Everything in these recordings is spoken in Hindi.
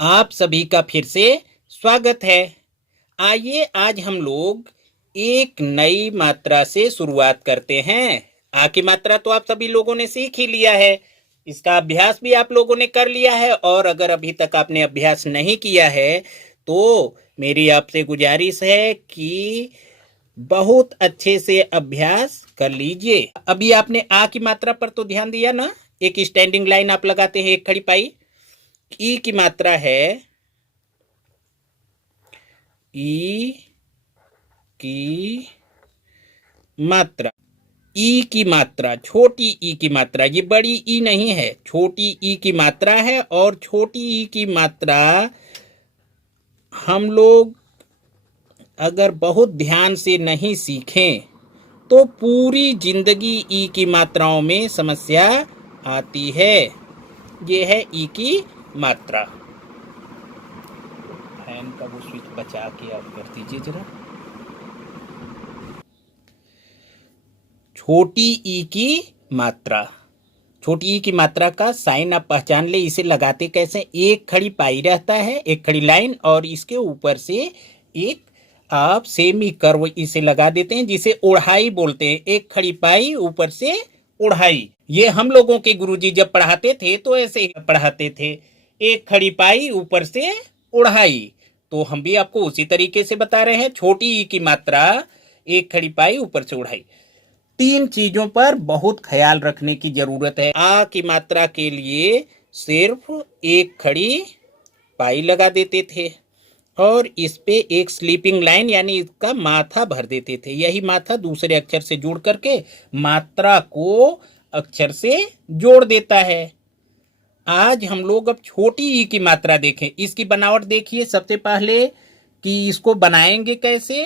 आप सभी का फिर से स्वागत है। आइए आज हम लोग एक नई मात्रा से शुरुआत करते हैं। आ की मात्रा तो आप सभी लोगों ने सीख ही लिया है, इसका अभ्यास भी आप लोगों ने कर लिया है। और अगर अभी तक आपने अभ्यास नहीं किया है तो मेरी आपसे गुजारिश है कि बहुत अच्छे से अभ्यास कर लीजिए। अभी आपने आ की मात्रा पर तो ध्यान दिया ना। एक स्टैंडिंग लाइन आप लगाते हैं, एक खड़ी पाई। ई की मात्रा है ई की मात्रा। ई की मात्रा, छोटी ई की मात्रा, ये बड़ी ई नहीं है, छोटी ई की मात्रा है। और छोटी ई की मात्रा हम लोग अगर बहुत ध्यान से नहीं सीखें तो पूरी जिंदगी ई की मात्राओं में समस्या आती है। ये है ई की मात्रा। फैन का वो स्विच बचा के ऑफ कर दीजिए जरा। छोटी ई की मात्रा, छोटी ई की मात्रा का साइन आप पहचान ले। इसे लगाते कैसे? एक खड़ी पाई रहता है, एक खड़ी लाइन, और इसके ऊपर से एक आप सेमी कर्व इसे लगा देते हैं, जिसे ओढ़ाई बोलते हैं। एक खड़ी पाई, ऊपर से ओढ़ाई। ये हम लोगों के गुरुजी जब पढ़ाते थे तो ऐसे ही पढ़ाते थे, एक खड़ी पाई ऊपर से ओढ़ाई। तो हम भी आपको उसी तरीके से बता रहे हैं। छोटी ई की मात्रा, एक खड़ी पाई ऊपर से ओढ़ाई। तीन चीजों पर बहुत ख्याल रखने की जरूरत है। आ की मात्रा के लिए सिर्फ एक खड़ी पाई लगा देते थे और इस पे एक स्लीपिंग लाइन यानी इसका माथा भर देते थे। यही माथा दूसरे अक्षर से जोड़ करके मात्रा को अक्षर से जोड़ देता है। आज हम लोग अब छोटी ई की मात्रा देखें। इसकी बनावट देखिए सबसे पहले कि इसको बनाएंगे कैसे।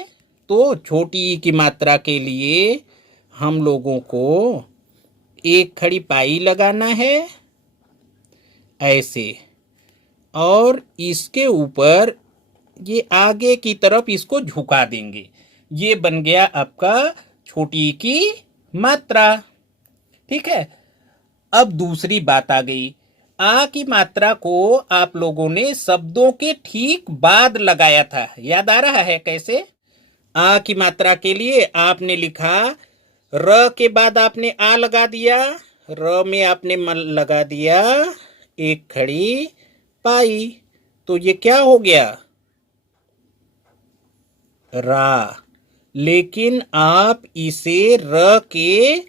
तो छोटी ई की मात्रा के लिए हम लोगों को एक खड़ी पाई लगाना है ऐसे, और इसके ऊपर ये आगे की तरफ इसको झुका देंगे। ये बन गया आपका छोटी की मात्रा। ठीक है। अब दूसरी बात आ गई। आ की मात्रा को आप लोगों ने शब्दों के ठीक बाद लगाया था, याद आ रहा है कैसे? आ की मात्रा के लिए आपने लिखा, र के बाद आपने आ लगा दिया, र में आपने लगा दिया एक खड़ी पाई। तो ये क्या हो गया? रा। लेकिन आप इसे र के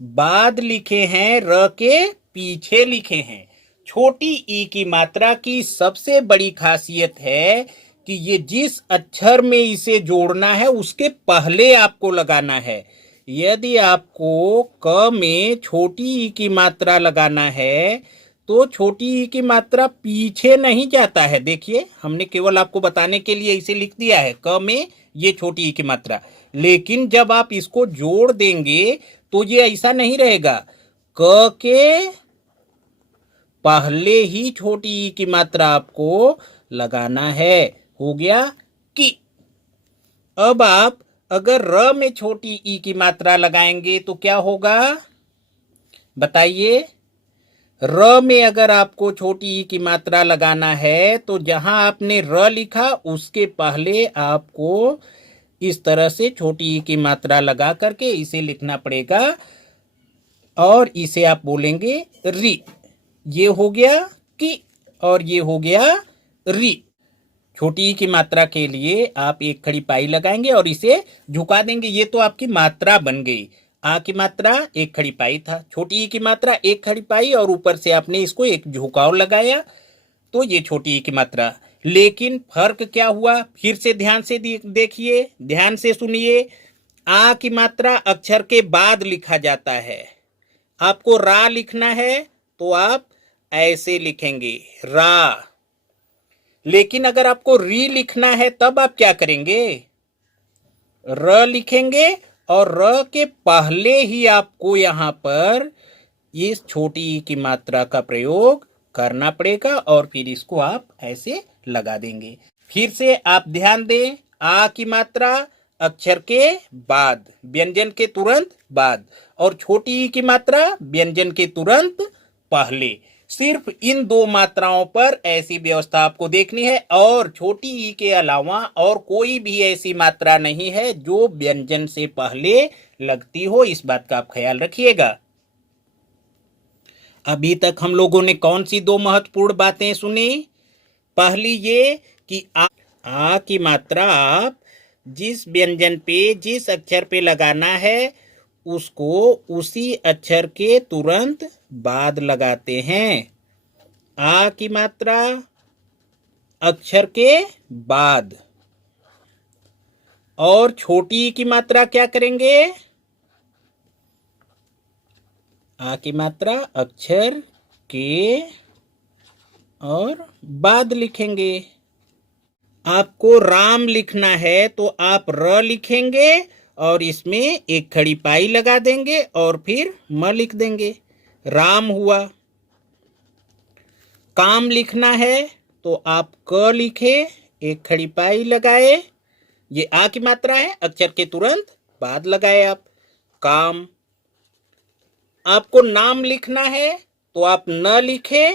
बाद लिखे हैं, र के पीछे लिखे हैं। छोटी ई की मात्रा की सबसे बड़ी खासियत है कि ये जिस अक्षर में इसे जोड़ना है उसके पहले आपको लगाना है। यदि आपको क में छोटी ई की मात्रा लगाना है तो छोटी ई की मात्रा पीछे नहीं जाता है। देखिए, हमने केवल आपको बताने के लिए इसे लिख दिया है, क में ये छोटी ई की मात्रा। लेकिन जब आप इसको जोड़ देंगे तो ये ऐसा नहीं रहेगा। क के पहले ही छोटी ई की मात्रा आपको लगाना है। हो गया कि। अब आप अगर र में छोटी ई की मात्रा लगाएंगे तो क्या होगा बताइए? र में अगर आपको छोटी ई की मात्रा लगाना है तो जहां आपने र लिखा उसके पहले आपको इस तरह से छोटी ई की मात्रा लगा करके इसे लिखना पड़ेगा, और इसे आप बोलेंगे री। ये हो गया कि, और ये हो गया री। छोटी ई की मात्रा के लिए आप एक खड़ी पाई लगाएंगे और इसे झुका देंगे। ये तो आपकी मात्रा बन गई। आ की मात्रा एक खड़ी पाई था, छोटी ई की मात्रा एक खड़ी पाई, और ऊपर से आपने इसको एक झुकाव लगाया, तो ये छोटी ई की मात्रा। लेकिन फर्क क्या हुआ? फिर से ध्यान से देखिए, ध्यान से सुनिए। आ की मात्रा अक्षर के बाद लिखा जाता है। आपको रा लिखना है तो आप ऐसे लिखेंगे, रा। लेकिन अगर आपको री लिखना है तब आप क्या करेंगे? र लिखेंगे, और र के पहले ही आपको यहां पर इस छोटी ई की मात्रा का प्रयोग करना पड़ेगा, और फिर इसको आप ऐसे लगा देंगे। फिर से आप ध्यान दें, आ की मात्रा अक्षर के बाद, व्यंजन के तुरंत बाद, और छोटी ई की मात्रा व्यंजन के तुरंत पहले। सिर्फ इन दो मात्राओं पर ऐसी व्यवस्था आपको देखनी है, और छोटी ई के अलावा और कोई भी ऐसी मात्रा नहीं है जो व्यंजन से पहले लगती हो। इस बात का आप ख्याल रखिएगा। अभी तक हम लोगों ने कौन सी दो महत्वपूर्ण बातें सुनी? पहली ये कि आ की मात्रा आप जिस व्यंजन पे, जिस अक्षर पे लगाना है उसको उसी अक्षर के तुरंत बाद लगाते हैं। आ की मात्रा अक्षर के बाद। और छोटी की मात्रा क्या करेंगे? आ की मात्रा अक्षर के और बाद लिखेंगे। आपको राम लिखना है तो आप र लिखेंगे और इसमें एक खड़ी पाई लगा देंगे और फिर म लिख देंगे, राम हुआ। काम लिखना है तो आप क लिखे, एक खड़ी पाई लगाए, ये आ की मात्रा है, अक्षर के तुरंत बाद लगाए आप, काम। आपको नाम लिखना है तो आप न लिखे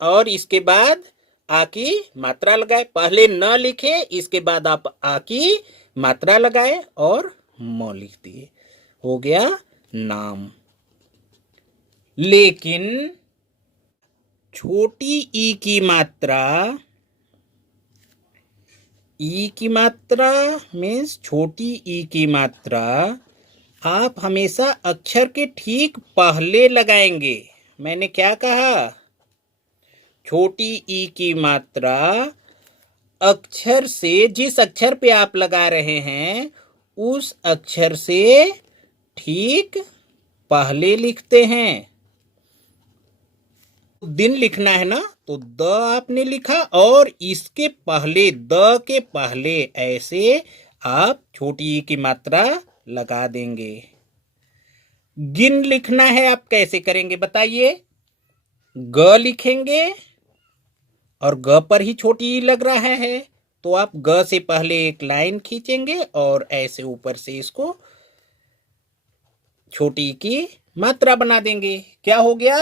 और इसके बाद आ की मात्रा लगाए। पहले न लिखे, इसके बाद आप आ की मात्रा लगाए और म लिख दिए, हो गया नाम। लेकिन छोटी ई की मात्रा, ई की मात्रा मीन्स छोटी ई की मात्रा आप हमेशा अक्षर के ठीक पहले लगाएंगे। मैंने क्या कहा? छोटी ई की मात्रा अक्षर से, जिस अक्षर पे आप लगा रहे हैं उस अक्षर से ठीक पहले लिखते हैं। दिन लिखना है ना, तो द आपने लिखा और इसके पहले, द के पहले ऐसे आप छोटी ई की मात्रा लगा देंगे। गिन लिखना है, आप कैसे करेंगे बताइए? ग लिखेंगे और ग पर ही छोटी ई लग रहा है तो आप ग से पहले एक लाइन खींचेंगे और ऐसे ऊपर से इसको छोटी ई की मात्रा बना देंगे। क्या हो गया?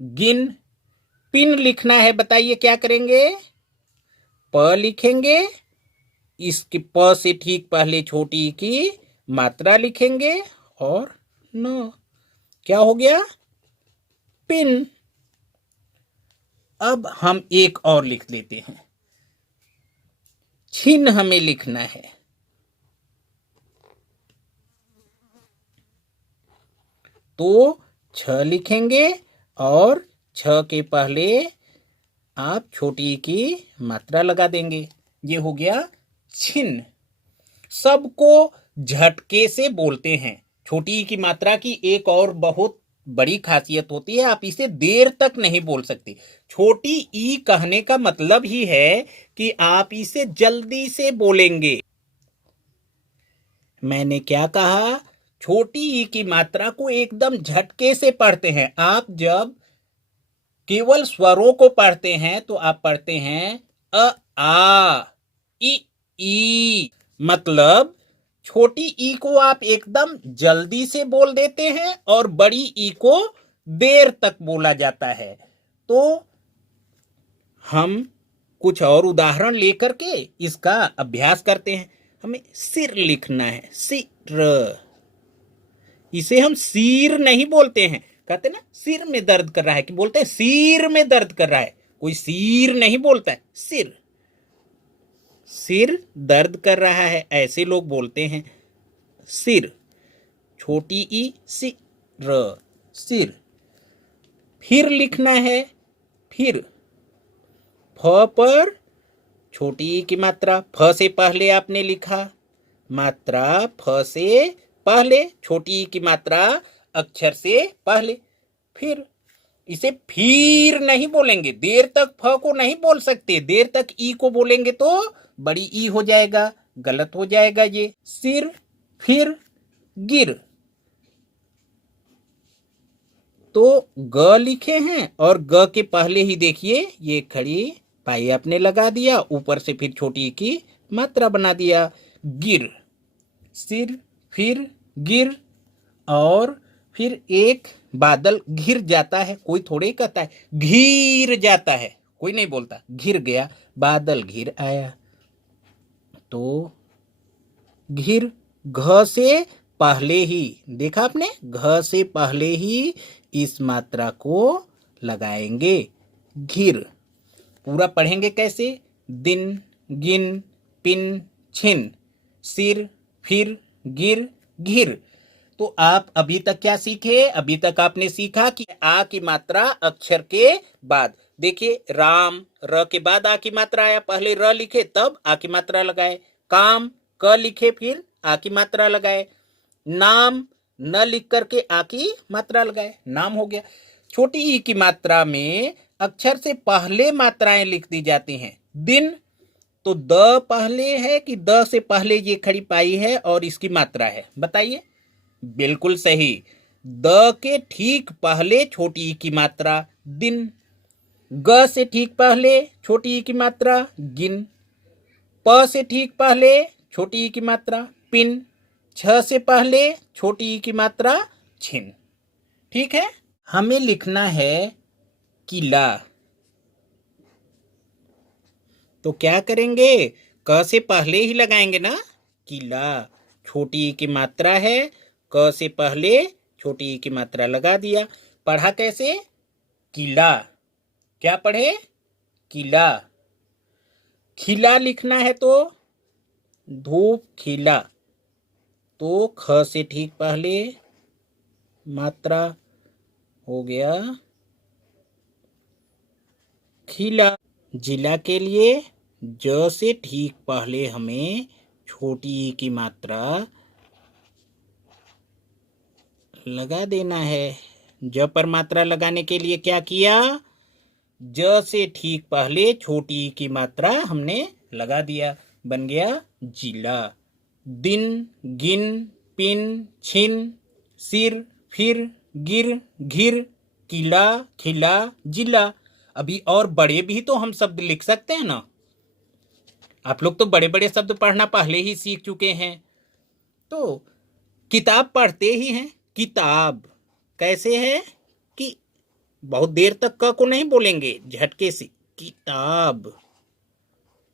गिन। पिन लिखना है, बताइए क्या करेंगे? प लिखेंगे, इसके प से ठीक पहले छोटी ई की मात्रा लिखेंगे और न, क्या हो गया? पिन। अब हम एक और लिख लेते हैं, छिन हमें लिखना है। तो छ लिखेंगे और छ के पहले आप छोटी ई की मात्रा लगा देंगे, ये हो गया छिन। सबको झटके से बोलते हैं। छोटी ई की मात्रा की एक और बहुत बड़ी खासियत होती है, आप इसे देर तक नहीं बोल सकते। छोटी ई कहने का मतलब ही है कि आप इसे जल्दी से बोलेंगे। मैंने क्या कहा? छोटी ई की मात्रा को एकदम झटके से पढ़ते हैं। आप जब केवल स्वरों को पढ़ते हैं तो आप पढ़ते हैं अ आ इ ई, मतलब छोटी ई को आप एकदम जल्दी से बोल देते हैं और बड़ी ई को देर तक बोला जाता है। तो हम कुछ और उदाहरण लेकर के इसका अभ्यास करते हैं। हमें सिर लिखना है, सिर। इसे हम सिर नहीं बोलते हैं, कहते ना सिर में दर्द कर रहा है, कि बोलते हैं सिर में दर्द कर रहा है, कोई सिर नहीं बोलता है, सिर। सिर दर्द कर रहा है ऐसे लोग बोलते हैं, सिर। छोटी ई सिर, सिर। फिर लिखना है, फिर। फ पर छोटी ई की मात्रा, फ से पहले आपने लिखा, मात्रा फ से पहले, छोटी ई की मात्रा अक्षर से पहले। फिर इसे फिर नहीं बोलेंगे, देर तक फ को नहीं बोल सकते, देर तक ई को बोलेंगे तो बड़ी ई हो जाएगा, गलत हो जाएगा ये। सिर, फिर, गिर। तो ग लिखे हैं और ग के पहले ही देखिए ये खड़ी पाई आपने लगा दिया, ऊपर से फिर छोटी ई की मात्रा बना दिया, गिर। सिर, फिर, गिर और फिर एक बादल घिर जाता है, कोई थोड़े ही कहता है घिर जाता है, कोई नहीं बोलता घिर गया, बादल घिर आया। तो घिर घ से पहले ही, देखा आपने, घ से पहले ही इस मात्रा को लगाएंगे, घिर। पूरा पढ़ेंगे कैसे? दिन, गिन, पिन, छिन, सिर, फिर, गिर, घिर। तो आप अभी तक क्या सीखे? अभी तक आपने सीखा कि आ की मात्रा अक्षर के बाद, देखिए राम, र के बाद आ की मात्रा आया, पहले र लिखे तब आ की मात्रा लगाए। काम, क लिखे फिर आ की मात्रा लगाए। नाम, न लिख करके आ की मात्रा लगाए, नाम हो गया। छोटी ई की मात्रा में अक्षर से पहले मात्राएं लिख दी जाती हैं। दिन, तो द पहले है कि द से पहले ये खड़ी पाई है और इसकी मात्रा है, बताइए। बिल्कुल सही, द के ठीक पहले छोटी ई की मात्रा दिन। ग से ठीक पहले छोटी ई की मात्रा गिन। प से ठीक पहले छोटी ई की मात्रा पिन। छ से पहले छोटी ई की मात्रा छिन। ठीक है, हमें लिखना है किला। तो क्या करेंगे? क से पहले ही लगाएंगे ना, किला। छोटी ई की मात्रा है, क से पहले छोटी ई की मात्रा लगा दिया। पढ़ा कैसे? किला। क्या पढ़े? किला। खिला लिखना है तो धूप खिला, तो ख से ठीक पहले मात्रा हो गया खिला। जिला के लिए ज से ठीक पहले हमें छोटी ई की मात्रा लगा देना है। ज पर मात्रा लगाने के लिए क्या किया? ज से ठीक पहले छोटी ई की मात्रा हमने लगा दिया, बन गया जिला। दिन, गिन, पिन, छिन, सिर, फिर, गिर, घिर, किला, खिला, जिला। अभी और बड़े भी तो हम शब्द लिख सकते हैं ना। आप लोग तो बड़े बड़े शब्द पढ़ना पहले ही सीख चुके हैं। तो किताब पढ़ते ही हैं, किताब कैसे है कि बहुत देर तक क को नहीं बोलेंगे, झटके से किताब,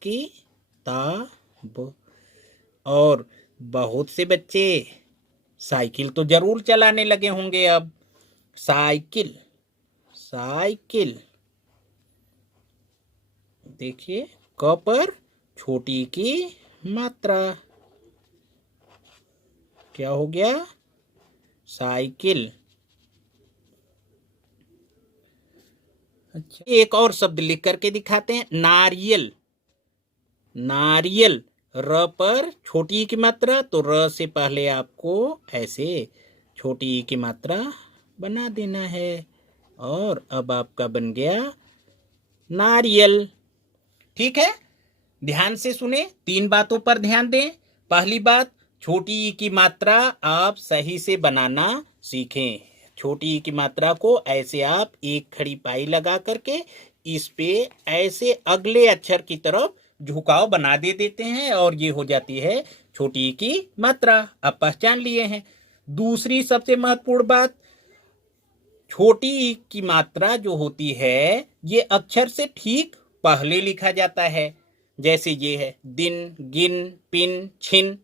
किताब। और बहुत से बच्चे साइकिल तो जरूर चलाने लगे होंगे अब, साइकिल, साइकिल। देखिए क पर छोटी की मात्रा, क्या हो गया? साइकिल। अच्छा, एक और शब्द लिख करके दिखाते हैं, नारियल। नारियल, र पर छोटी ई की मात्रा, तो र से पहले आपको ऐसे छोटी ई की मात्रा बना देना है और अब आपका बन गया नारियल। ठीक है, ध्यान से सुने, 3 बातों पर ध्यान दें। पहली बात, छोटी ई की मात्रा आप सही से बनाना सीखें। छोटी ई की मात्रा को ऐसे आप एक खड़ी पाई लगा करके इस पे ऐसे अगले अक्षर की तरफ झुकाव बना दे देते हैं और ये हो जाती है छोटी ई की मात्रा। आप पहचान लिए हैं। दूसरी सबसे महत्वपूर्ण बात, छोटी ई की मात्रा जो होती है ये अक्षर से ठीक पहले लिखा जाता है, जैसे ये है दिन, गिन, पिन, छिन।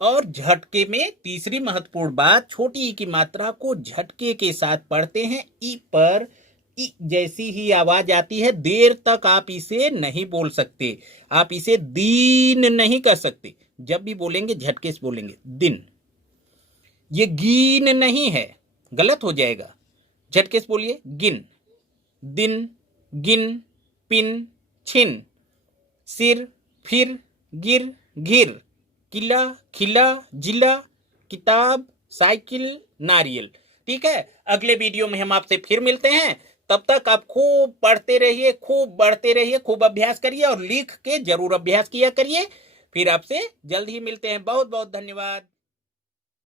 और झटके में तीसरी महत्वपूर्ण बात, छोटी ई की मात्रा को झटके के साथ पढ़ते हैं। ई पर ई जैसी ही आवाज आती है, देर तक आप इसे नहीं बोल सकते, आप इसे दीन नहीं कर सकते। जब भी बोलेंगे झटके से बोलेंगे दिन। ये गीन नहीं है, गलत हो जाएगा। झटके से बोलिए गिन। दिन, गिन, पिन, छिन, सिर, फिर, गिर, घिर, किला, खिला, जिला, किताब, साइकिल, नारियल। ठीक है, अगले वीडियो में हम आपसे फिर मिलते हैं। तब तक आप खूब पढ़ते रहिए, खूब बढ़ते रहिए, खूब अभ्यास करिए और लिख के जरूर अभ्यास किया करिए। फिर आपसे जल्द ही मिलते हैं। बहुत बहुत धन्यवाद।